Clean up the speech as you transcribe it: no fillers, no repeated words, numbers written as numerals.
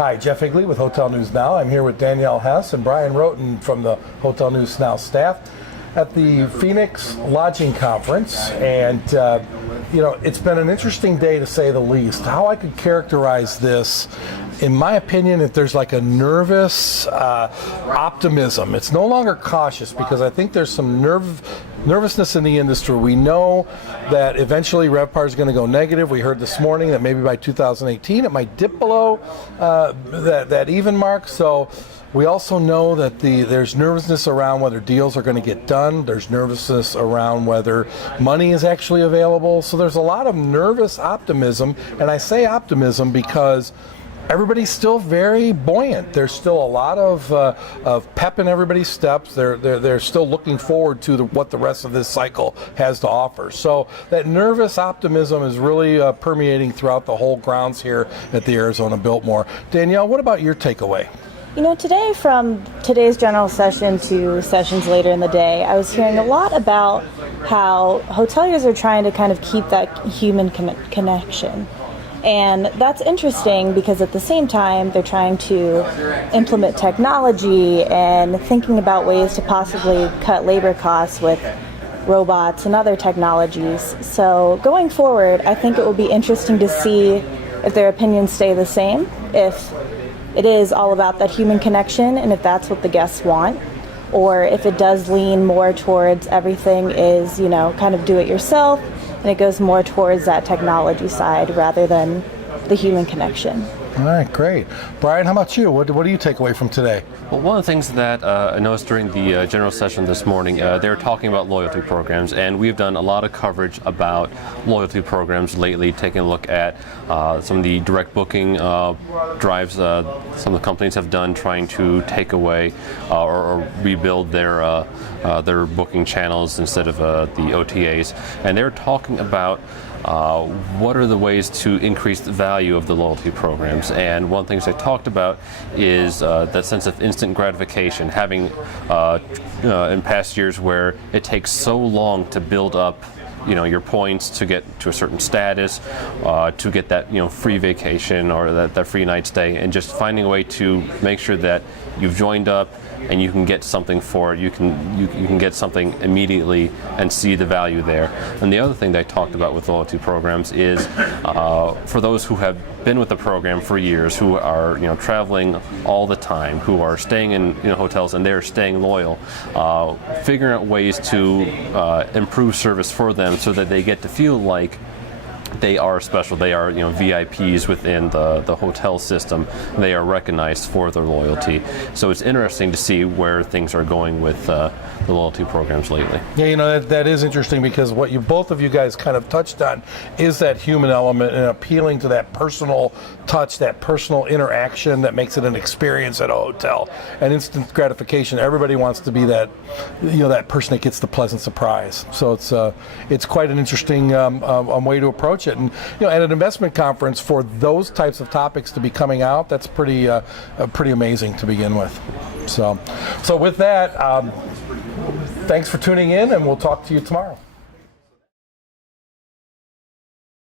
Hi, Jeff Higley with Hotel News Now. I'm here with Danielle Hess and Bryan Wroten from the Hotel News Now staff at the Phoenix Lodging Conference, and it's been an interesting day to say the least. How I could characterize this, in my opinion, if there's like a nervous optimism. It's no longer cautious, because I think there's some nervousness in the industry. We know that eventually RevPAR is going to go negative. We heard this morning that maybe by 2018 it might dip below that even mark. So we also know that there's nervousness around whether deals are going to get done. There's nervousness around whether money is actually available. So there's a lot of nervous optimism, and I say optimism because everybody's still very buoyant. There's still a lot of pep in everybody's steps. They're still looking forward to what the rest of this cycle has to offer. So that nervous optimism is really permeating throughout the whole grounds here at the Arizona Biltmore. Danielle, what about your takeaway? You know, today, from today's general session to sessions later in the day, I was hearing a lot about how hoteliers are trying to kind of keep that human connection. And that's interesting because at the same time, they're trying to implement technology and thinking about ways to possibly cut labor costs with robots and other technologies. So going forward, I think it will be interesting to see if their opinions stay the same, if it is all about that human connection and if that's what the guests want, or if it does lean more towards everything is, kind of do it yourself, and it goes more towards that technology side rather than the human connection. All right, great. Bryan, how about you? What do you take away from today? Well, one of the things that I noticed during the general session this morning, they were talking about loyalty programs, and we've done a lot of coverage about loyalty programs lately, taking a look at some of the direct booking drives some of the companies have done, trying to take away or rebuild their booking channels instead of the OTAs. And they're talking about what are the ways to increase the value of the loyalty programs. And one of the things they talked about is that sense of instant gratification, having in past years where it takes so long to build up your points to get to a certain status, to get that free vacation or that free night stay, and just finding a way to make sure that you've joined up and you can get something for it. You can get something immediately and see the value there. And the other thing they talked about with loyalty programs is for those who have been with the program for years, who are traveling all the time, who are staying in hotels and they're staying loyal, figuring out ways to improve service for them so that they get to feel like they are special. They are VIPs within the hotel system. They are recognized for their loyalty. So it's interesting to see where things are going with the loyalty programs lately. Yeah, that is interesting, because what both of you guys kind of touched on is that human element and appealing to that personal touch, that personal interaction that makes it an experience at a hotel. And instant gratification. Everybody wants to be that that person that gets the pleasant surprise. So it's quite an interesting way to approach it. And at an investment conference, for those types of topics to be coming out, that's pretty amazing to begin with. So with that, thanks for tuning in, and we'll talk to you tomorrow.